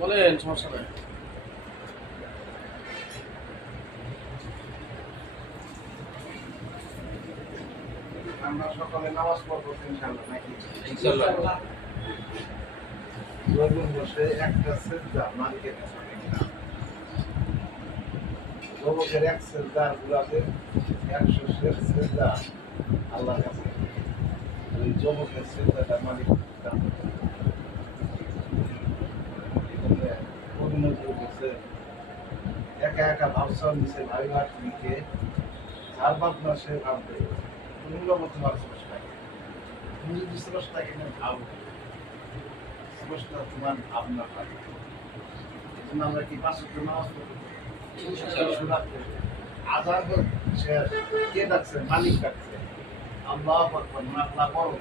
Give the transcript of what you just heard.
বলেন, সমস্যা নাই। আমরা সকালে নামাজ পড়বো ইনশাআল্লাহ নাকি? ইনশাআল্লাহ। যখন বসে একটা সেজদা মালিকের কাছে অনেক দাম। যুবকের এক সেজদার গুলাতে 100 সেজদা আল্লাহর কাছে। ওই যুবকের সেজদাটা মালিক দাম। এখানে কবি নজরুল বলছে, একা একা ভাবসাব নিচে ভাই ভাবনিকে যার ভাবনা সে ভাববে তুমি মতো তোমার স্রষ্টাকে, তুমি যদি স্রষ্টাকে নিয়ে ভাবো স্রষ্টা তোমার ভাবনা পাবে। এই জন্য আমরা কি 5 ওয়াক্ত নামাজ পড়বো? আজান শেষ, কে ডাকছে? মালিক ডাকছে। আল্লাহু আকবার, আল্লাহ করো।